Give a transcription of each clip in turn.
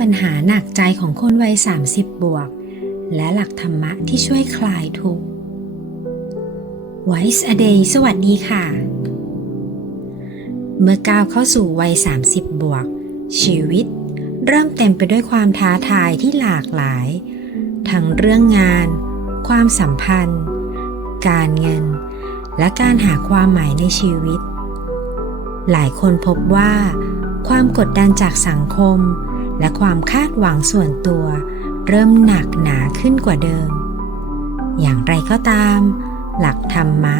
ปัญหาหนักใจของคนวัย30บวกและหลักธรรมะที่ช่วยคลายทุกข์ Wise a Day สวัสดีค่ะเมื่อก้าวเข้าสู่วัย30บวกชีวิตเริ่มเต็มไปด้วยความท้าทายที่หลากหลายทั้งเรื่องงานความสัมพันธ์การเงินและการหาความหมายในชีวิตหลายคนพบว่าความกดดันจากสังคมและความคาดหวังส่วนตัวเริ่มหนักหนาขึ้นกว่าเดิมอย่างไรก็ตามหลักธรรมะ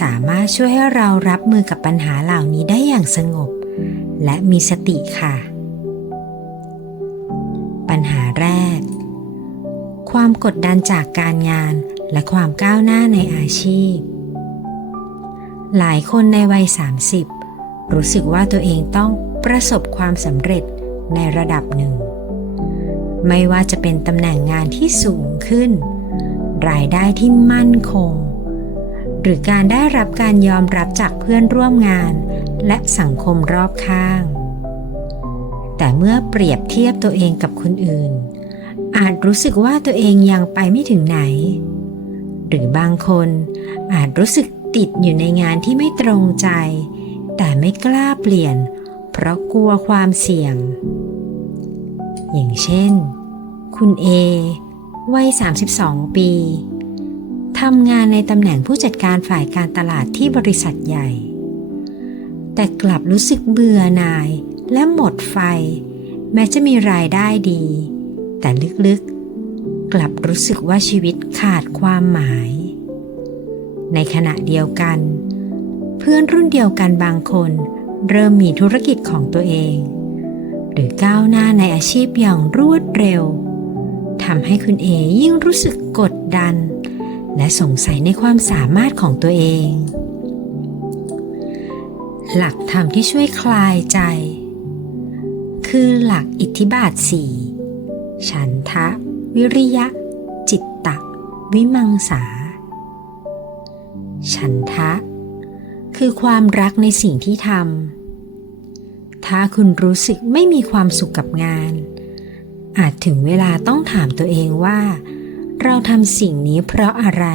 สามารถช่วยให้เรารับมือกับปัญหาเหล่านี้ได้อย่างสงบและมีสติค่ะปัญหาแรกความกดดันจากการงานและความก้าวหน้าในอาชีพหลายคนในวัย30รู้สึกว่าตัวเองต้องประสบความสำเร็จในระดับหนึ่งไม่ว่าจะเป็นตำแหน่งงานที่สูงขึ้นรายได้ที่มั่นคงหรือการได้รับการยอมรับจากเพื่อนร่วมงานและสังคมรอบข้างแต่เมื่อเปรียบเทียบตัวเองกับคนอื่นอาจรู้สึกว่าตัวเองยังไปไม่ถึงไหนหรือบางคนอาจรู้สึกติดอยู่ในงานที่ไม่ตรงใจแต่ไม่กล้าเปลี่ยนเพราะกลัวความเสี่ยงอย่างเช่นคุณเอวัย32ปีทำงานในตำแหน่งผู้จัดการฝ่ายการตลาดที่บริษัทใหญ่แต่กลับรู้สึกเบื่อหน่ายและหมดไฟแม้จะมีรายได้ดีแต่ลึกๆกลับรู้สึกว่าชีวิตขาดความหมายในขณะเดียวกันเพื่อนรุ่นเดียวกันบางคนเริ่มมีธุรกิจของตัวเองหรือก้าวหน้าในอาชีพอย่างรวดเร็วทำให้คุณเอยิ่งรู้สึกกดดันและสงสัยในความสามารถของตัวเองหลักธรรมที่ช่วยคลายใจคือหลักอิทธิบาท4ฉันทะวิริยะจิตตะวิมังสาฉันทะคือความรักในสิ่งที่ทำถ้าคุณรู้สึกไม่มีความสุขกับงานอาจถึงเวลาต้องถามตัวเองว่าเราทำสิ่งนี้เพราะอะไร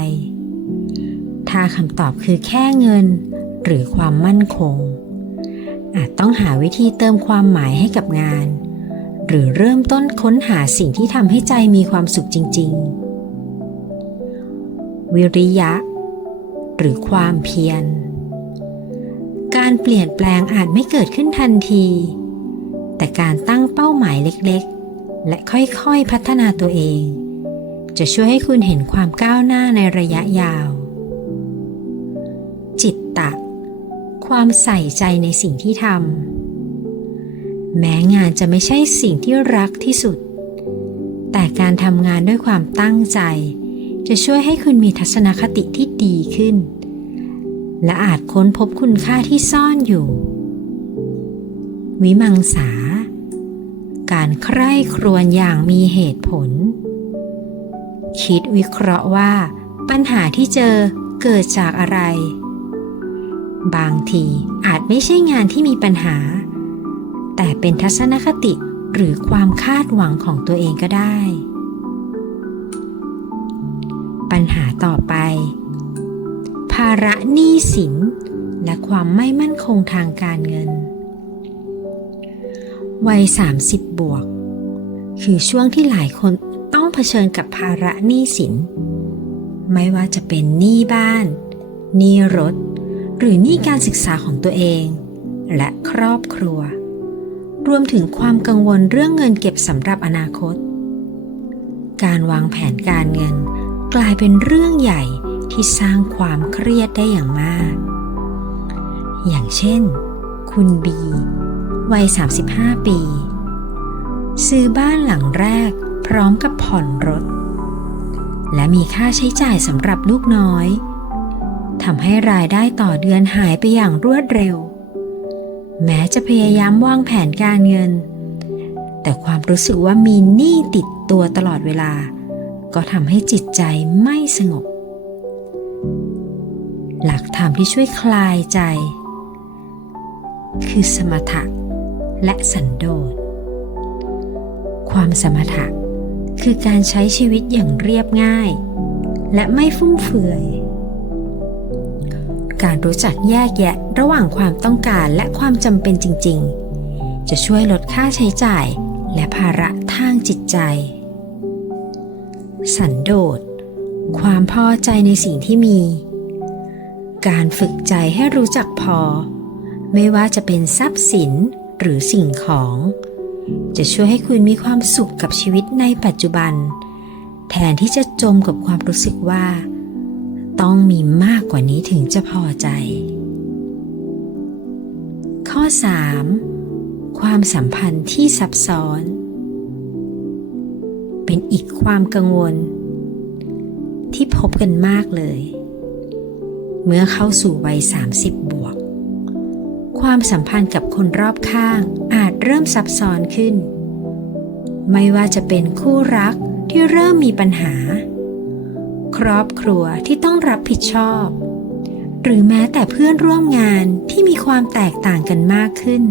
ถ้าคำตอบคือแค่เงินหรือความมั่นคงอาจต้องหาวิธีเติมความหมายให้กับงานหรือเริ่มต้นค้นหาสิ่งที่ทำให้ใจมีความสุขจริงๆวิริยะหรือความเพียรการเปลี่ยนแปลงอาจไม่เกิดขึ้นทันทีแต่การตั้งเป้าหมายเล็กๆและค่อยๆพัฒนาตัวเองจะช่วยให้คุณเห็นความก้าวหน้าในระยะยาวจิตตะความใส่ใจในสิ่งที่ทำแม้งานจะไม่ใช่สิ่งที่รักที่สุดแต่การทำงานด้วยความตั้งใจจะช่วยให้คุณมีทัศนคติที่ดีขึ้นและอาจค้นพบคุณค่าที่ซ่อนอยู่วิมังสาการใคร่ครวญอย่างมีเหตุผลคิดวิเคราะห์ว่าปัญหาที่เจอเกิดจากอะไรบางทีอาจไม่ใช่งานที่มีปัญหาแต่เป็นทัศนคติหรือความคาดหวังของตัวเองก็ได้ปัญหาต่อไปภาระหนี้สินและความไม่มั่นคงทางการเงินวัย30บวกคือช่วงที่หลายคนต้องเผชิญกับภาระหนี้สินไม่ว่าจะเป็นหนี้บ้านหนี้รถหรือหนี้การศึกษาของตัวเองและครอบครัวรวมถึงความกังวลเรื่องเงินเก็บสำหรับอนาคตการวางแผนการเงินกลายเป็นเรื่องใหญ่ที่สร้างความเครียดได้อย่างมากอย่างเช่นคุณบีวัย35ปีซื้อบ้านหลังแรกพร้อมกับผ่อนรถและมีค่าใช้จ่ายสำหรับลูกน้อยทำให้รายได้ต่อเดือนหายไปอย่างรวดเร็วแม้จะพยายามวางแผนการเงินแต่ความรู้สึกว่ามีหนี้ติดตัวตลอดเวลาก็ทำให้จิตใจไม่สงบหลักธรรมที่ช่วยคลายใจคือสมถะและสันโดษ ความสมถะคือการใช้ชีวิตอย่างเรียบง่ายและไม่ฟุ่มเฟือยการรู้จักแยกแยะระหว่างความต้องการและความจำเป็นจริงๆจะช่วยลดค่าใช้จ่ายและภาระทางจิตใจสันโดษความพอใจในสิ่งที่มีการฝึกใจให้รู้จักพอไม่ว่าจะเป็นทรัพย์สินหรือสิ่งของจะช่วยให้คุณมีความสุขกับชีวิตในปัจจุบันแทนที่จะจมกับความรู้สึกว่าต้องมีมากกว่านี้ถึงจะพอใจข้อ 3. ความสัมพันธ์ที่ซับซ้อนเป็นอีกความกังวลที่พบกันมากเลยเมื่อเข้าสู่วัย30 บวกความสัมพันธ์กับคนรอบข้างอาจเริ่มซับซ้อนขึ้นไม่ว่าจะเป็นคู่รักที่เริ่มมีปัญหาครอบครัวที่ต้องรับผิดชอบหรือแม้แต่เพื่อนร่วมงานที่มีความแตกต่างกันมากขึ้น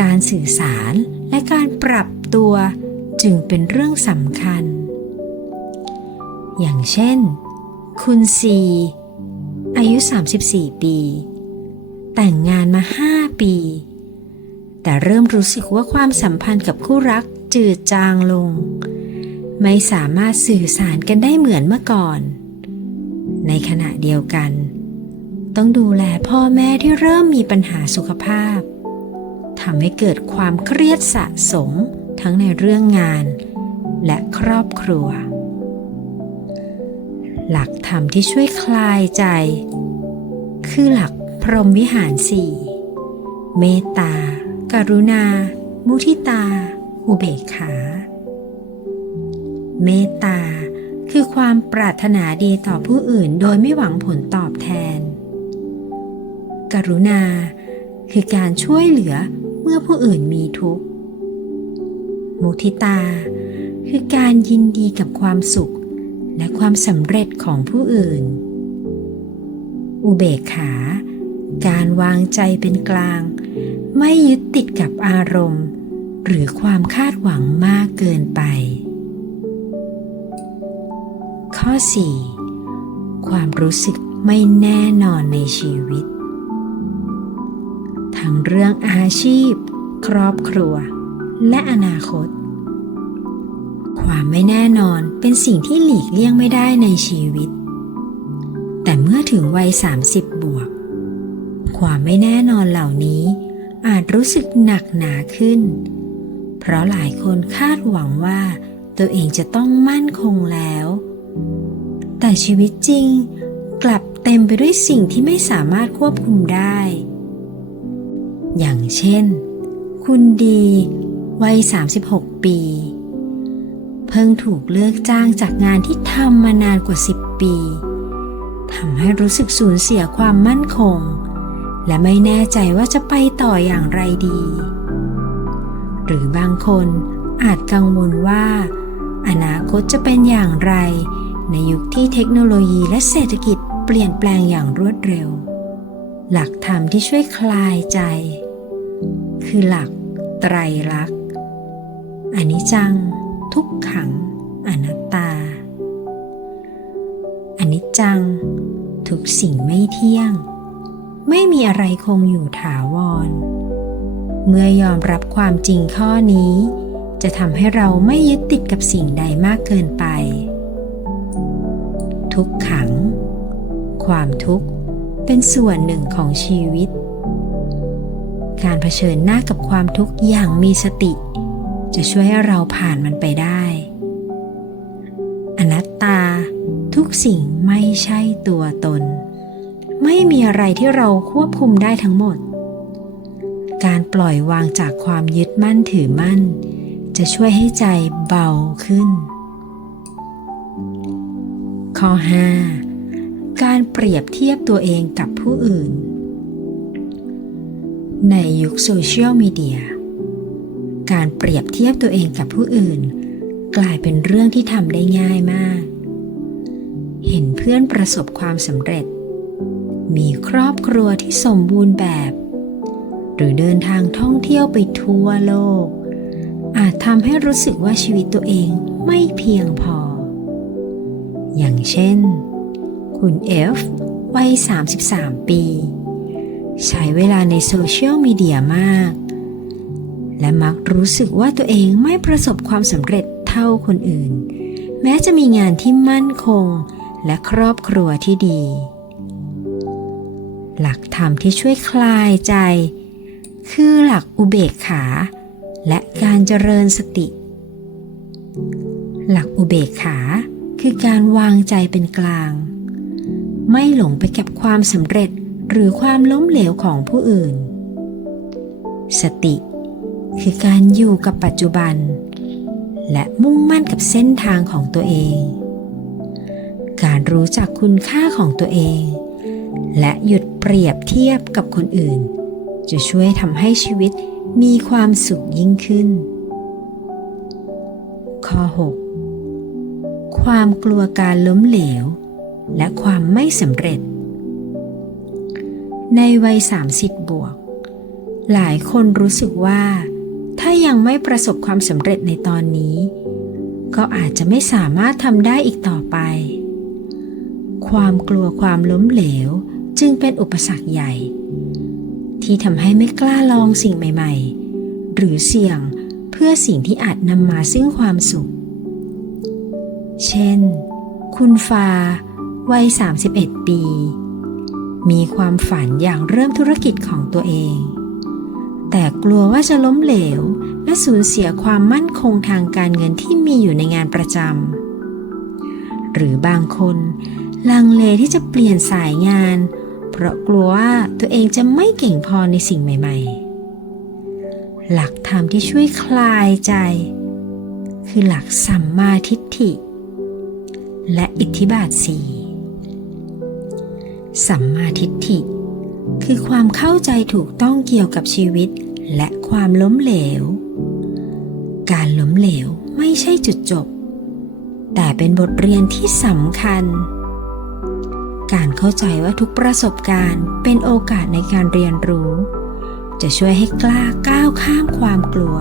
การสื่อสารและการปรับตัวจึงเป็นเรื่องสำคัญอย่างเช่นคุณซีอายุ34 ปีแต่งงานมา5 ปีแต่เริ่มรู้สึกว่าความสัมพันธ์กับคู่รักจืดจางลงไม่สามารถสื่อสารกันได้เหมือนเมื่อก่อนในขณะเดียวกันต้องดูแลพ่อแม่ที่เริ่มมีปัญหาสุขภาพทำให้เกิดความเครียดสะสมทั้งในเรื่องงานและครอบครัวหลักธรรมที่ช่วยคลายใจคือหลักพรหมวิหาร 4เมตตากรุณามุทิตาอุเบกขาเมตตาคือความปรารถนาดีต่อผู้อื่นโดยไม่หวังผลตอบแทนกรุณาคือการช่วยเหลือเมื่อผู้อื่นมีทุกข์มุทิตาคือการยินดีกับความสุขและความสำเร็จของผู้อื่นอุเบกขาการวางใจเป็นกลางไม่ยึดติดกับอารมณ์หรือความคาดหวังมากเกินไปข้อ 4. ความรู้สึกไม่แน่นอนในชีวิตทั้งเรื่องอาชีพครอบครัวและอนาคตความไม่แน่นอนเป็นสิ่งที่หลีกเลี่ยงไม่ได้ในชีวิตแต่เมื่อถึงวัย30 บวกความไม่แน่นอนเหล่านี้อาจรู้สึกหนักหนาขึ้นเพราะหลายคนคาดหวังว่าตัวเองจะต้องมั่นคงแล้วแต่ชีวิตจริงกลับเต็มไปด้วยสิ่งที่ไม่สามารถควบคุมได้อย่างเช่นคุณดีวัย36 ปีเพิ่งถูกเลิกจ้างจากงานที่ทำมานานกว่า10 ปีทำให้รู้สึกสูญเสียความมั่นคงและไม่แน่ใจว่าจะไปต่ออย่างไรดีหรือบางคนอาจกังวลว่าอนาคตจะเป็นอย่างไรในยุคที่เทคโนโลยีและเศรษฐกิจเปลี่ยนแปลงอย่างรวดเร็วหลักธรรมที่ช่วยคลายใจคือหลักไตรลักษณ์อนิจจังทุกขังอนัตตาอนิจจังทุกสิ่งไม่เที่ยงไม่มีอะไรคงอยู่ถาวรเมื่อยอมรับความจริงข้อนี้จะทำให้เราไม่ยึดติดกับสิ่งใดมากเกินไปทุกขังความทุกข์เป็นส่วนหนึ่งของชีวิตการเผชิญหน้ากับความทุกข์อย่างมีสติจะช่วยให้เราผ่านมันไปได้อนัตตาทุกสิ่งไม่ใช่ตัวตนไม่มีอะไรที่เราควบคุมได้ทั้งหมดการปล่อยวางจากความยึดมั่นถือมั่นจะช่วยให้ใจเบาขึ้นข้อ 5. การเปรียบเทียบตัวเองกับผู้อื่นในยุคโซเชียลมีเดียการเปรียบเทียบตัวเองกับผู้อื่นกลายเป็นเรื่องที่ทำได้ง่ายมากเห็นเพื่อนประสบความสำเร็จมีครอบครัวที่สมบูรณ์แบบหรือเดินทางท่องเที่ยวไปทั่วโลกอาจท ทำให้รู้สึกว่าชีวิตตัวเองไม่เพียงพออย่างเช่นคุณเอฟวัย33 ปีใช้เวลาในโซเชียลมีเดียมากและมักรู้สึกว่าตัวเองไม่ประสบความสำเร็จเท่าคนอื่นแม้จะมีงานที่มั่นคงและครอบครัวที่ดีหลักธรรมที่ช่วยคลายใจคือหลักอุเบกขาและการเจริญสติหลักอุเบกขาคือการวางใจเป็นกลางไม่หลงไปกับความสำเร็จหรือความล้มเหลวของผู้อื่นสติคือการอยู่กับปัจจุบันและมุ่งมั่นกับเส้นทางของตัวเองการรู้จักคุณค่าของตัวเองและหยุดเปรียบเทียบกับคนอื่นจะช่วยทำให้ชีวิตมีความสุขยิ่งขึ้นข้อ 6 ความกลัวการล้มเหลวและความไม่สำเร็จในวัย30 บวกหลายคนรู้สึกว่าถ้ายังไม่ประสบความสำเร็จในตอนนี้ก็อาจจะไม่สามารถทำได้อีกต่อไปความกลัวความล้มเหลวจึงเป็นอุปสรรคใหญ่ที่ทำให้ไม่กล้าลองสิ่งใหม่ๆหรือเสี่ยงเพื่อสิ่งที่อาจนำมาซึ่งความสุขเช่นคุณฟ้าวัย31 ปีมีความฝันอยากเริ่มธุรกิจของตัวเองแต่กลัวว่าจะล้มเหลวและสูญเสียความมั่นคงทางการเงินที่มีอยู่ในงานประจำหรือบางคนลังเลที่จะเปลี่ยนสายงานเพราะกลัวว่าตัวเองจะไม่เก่งพอในสิ่งใหม่ๆหลักธรรมที่ช่วยคลายใจคือหลักสัมมาทิฏฐิและอิทธิบาท 4สัมมาทิฏฐิคือความเข้าใจถูกต้องเกี่ยวกับชีวิตและความล้มเหลวการล้มเหลวไม่ใช่จุดจบแต่เป็นบทเรียนที่สำคัญการเข้าใจว่าทุกประสบการณ์เป็นโอกาสในการเรียนรู้จะช่วยให้กล้าก้าวข้ามความกลัว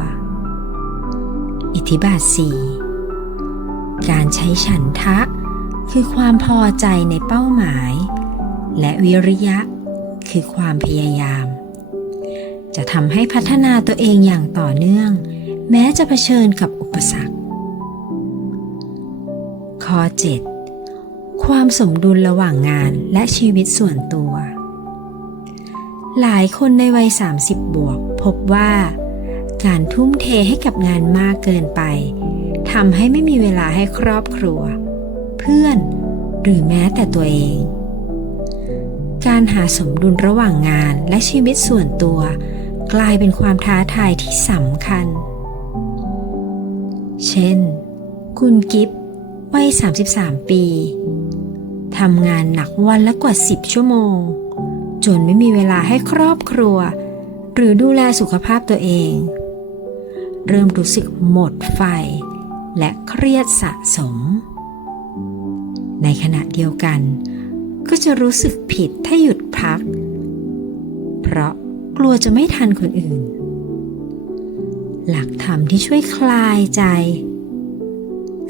อิทธิบาท 4การใช้ฉันทะคือความพอใจในเป้าหมายและวิริยะคือความพยายามจะทำให้พัฒนาตัวเองอย่างต่อเนื่องแม้จะเผชิญกับอุปสรรคข้อ 7 ความสมดุลระหว่างงานและชีวิตส่วนตัวหลายคนในวัย30 บวกพบว่าการทุ่มเทให้กับงานมากเกินไปทำให้ไม่มีเวลาให้ครอบครัวเพื่อนหรือแม้แต่ตัวเองการหาสมดุลระหว่างงานและชีวิตส่วนตัวกลายเป็นความท้าทายที่สำคัญเช่นคุณกิฟต์วัย33 ปีทำงานหนักวันละกว่า10 ชั่วโมงจนไม่มีเวลาให้ครอบครัวหรือดูแลสุขภาพตัวเองเริ่มรู้สึกหมดไฟและเครียดสะสมในขณะเดียวกันก็จะรู้สึกผิดถ้าหยุดพักเพราะกลัวจะไม่ทันคนอื่นหลักธรรมที่ช่วยคลายใจ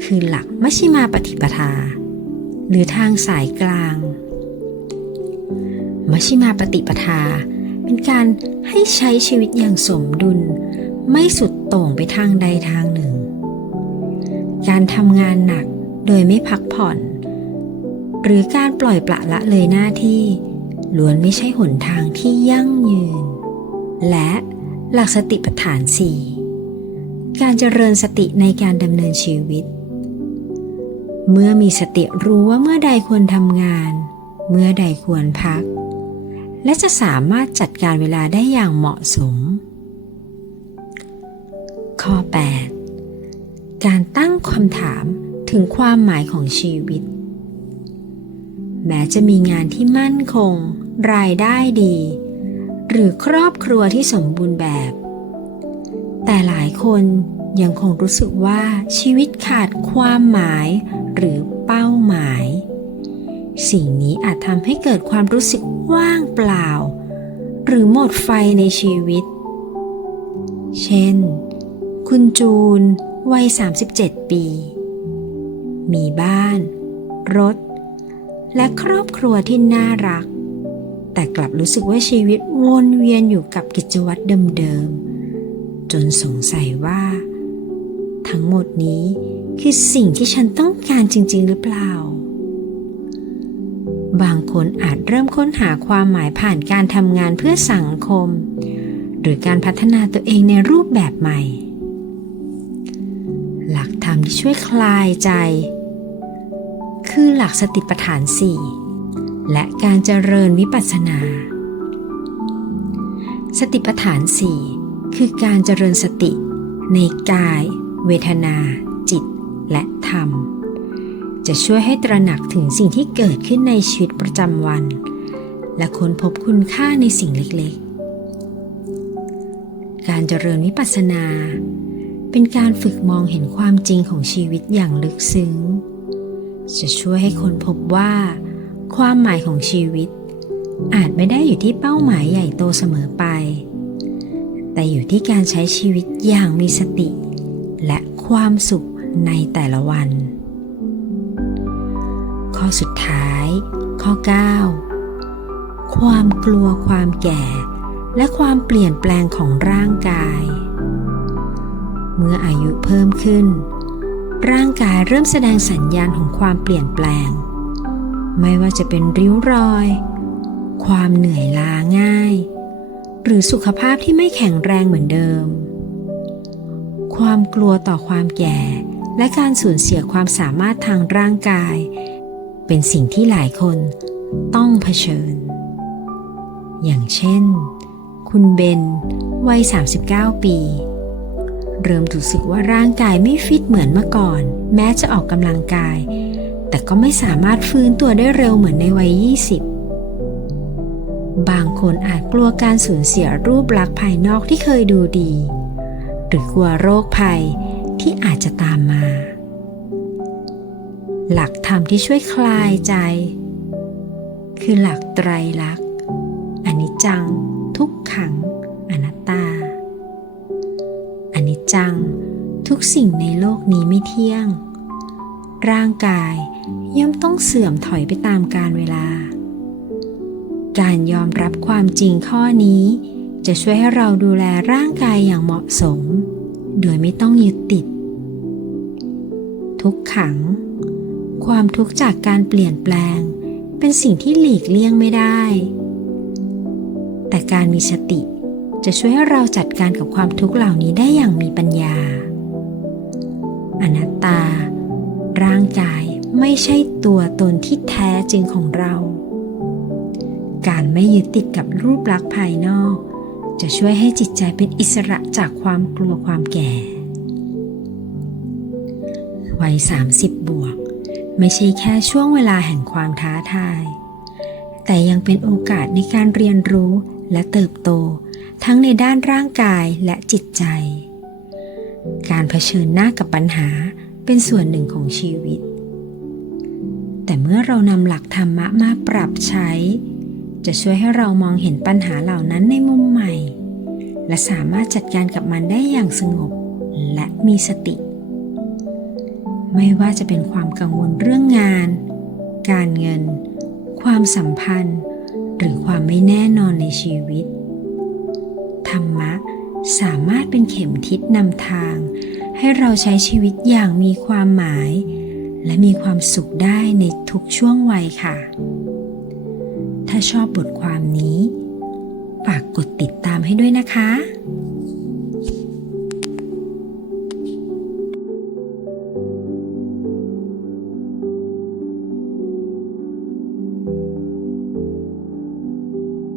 คือหลักมัชฌิมาปฏิปทาหรือทางสายกลางมัชฌิมาปฏิปทาเป็นการให้ใช้ชีวิตอย่างสมดุลไม่สุดโต่งไปทางใดทางหนึ่งการทำงานหนักโดยไม่พักผ่อนหรือการปล่อยปละละเลยหน้าที่ล้วนไม่ใช่หนทางที่ยั่งยืนและหลักสติปัฏฐาน 4การเจริญสติในการดำเนินชีวิตเมื่อมีสติรู้ว่าเมื่อใดควรทำงานเมื่อใดควรพักและจะสามารถจัดการเวลาได้อย่างเหมาะสมข้อ 8 การตั้งคำถามถึงความหมายของชีวิตแม้จะมีงานที่มั่นคงรายได้ดีหรือครอบครัวที่สมบูรณ์แบบแต่หลายคนยังคงรู้สึกว่าชีวิตขาดความหมายหรือเป้าหมายสิ่งนี้อาจทำให้เกิดความรู้สึกว่างเปล่าหรือหมดไฟในชีวิตเช่น คุณจูนวัย37 ปี มีบ้าน รถ และครอบครัวที่น่ารัก แต่กลับรู้สึกว่าชีวิตวนเวียนอยู่กับกิจวัตรเดิมๆ จนสงสัยว่า ทั้งหมดนี้คือสิ่งที่ฉันต้องการจริงๆหรือเปล่า บางคนอาจเริ่มค้นหาความหมายผ่านการทำงานเพื่อสังคม หรือการพัฒนาตัวเองในรูปแบบใหม่ หลักธรรมที่ช่วยคลายใจ คือหลักสติปัฏฐาน 4 และการเจริญวิปัสสนา สติปัฏฐาน 4 คือการเจริญสติในกาย เวทนา จิต และธรรม จะช่วยให้ตระหนักถึงสิ่งที่เกิดขึ้นในชีวิตประจำวัน และค้นพบคุณค่าในสิ่งเล็กๆ การเจริญวิปัสสนาเป็นการฝึกมองเห็นความจริงของชีวิตอย่างลึกซึ้ง จะช่วยให้ค้นพบว่าความหมายของชีวิตอาจไม่ได้อยู่ที่เป้าหมายใหญ่โตเสมอไป แต่อยู่ที่การใช้ชีวิตอย่างมีสติและความสุขในแต่ละวัน ข้อสุดท้าย ข้อ 9 ความกลัวความแก่และความเปลี่ยนแปลงของร่างกาย เมื่ออายุเพิ่มขึ้น ร่างกายเริ่มแสดงสัญญาณของความเปลี่ยนแปลง ไม่ว่าจะเป็นริ้วรอย ความเหนื่อยล้าง่าย หรือสุขภาพที่ไม่แข็งแรงเหมือนเดิม ความกลัวต่อความแก่และการสูญเสียความสามารถทางร่างกายเป็นสิ่งที่หลายคนต้องเผชิญ อย่างเช่น คุณเบนวัย39 ปี เริ่มรู้สึกว่าร่างกายไม่ฟิตเหมือนเมื่อก่อน แม้จะออกกำลังกาย แต่ก็ไม่สามารถฟื้นตัวได้เร็วเหมือนในวัย 20 บางคนอาจกลัวการสูญเสียรูปลักษณ์ภายนอกที่เคยดูดี หรือกลัวโรคภัยที่อาจจะตามมา หลักธรรมที่ช่วยคลายใจ คือหลักไตรลักษณ์ อนิจจัง ทุกขัง อนัตตา อนิจจัง ทุกสิ่งในโลกนี้ไม่เที่ยง ร่างกายย่อมต้องเสื่อมถอยไปตามกาลเวลา การยอมรับความจริงข้อนี้จะช่วยให้เราดูแลร่างกายอย่างเหมาะสม โดยไม่ต้องยึดติด ทุกขัง ความทุกข์จากการเปลี่ยนแปลงเป็นสิ่งที่หลีกเลี่ยงไม่ได้ แต่การมีสติจะช่วยให้เราจัดการกับความทุกข์เหล่านี้ได้อย่างมีปัญญา อนัตตา ร่างกายไม่ใช่ตัวตนที่แท้จริงของเรา การไม่ยึดติดกับรูปลักษณ์ภายนอกจะช่วยให้จิตใจเป็นอิสระจากความกลัวความแก่ วัย 30 บวกไม่ใช่แค่ช่วงเวลาแห่งความท้าทาย แต่ยังเป็นโอกาสในการเรียนรู้และเติบโตทั้งในด้านร่างกายและจิตใจ การเผชิญหน้ากับปัญหาเป็นส่วนหนึ่งของชีวิต แต่เมื่อเรานำหลักธรรมะมาปรับใช้จะช่วยให้เรามองเห็นปัญหาเหล่านั้นในมุมใหม่และสามารถจัดการกับมันได้อย่างสงบและมีสติ ไม่ว่าจะเป็นความกังวลเรื่องงาน การเงิน ความสัมพันธ์ หรือความไม่แน่นอนในชีวิต ธรรมะสามารถเป็นเข็มทิศนำทางให้เราใช้ชีวิตอย่างมีความหมายและมีความสุขได้ในทุกช่วงวัยค่ะ ถ้าชอบบทความนี้ฝากกดติดตามให้ด้วยนะคะ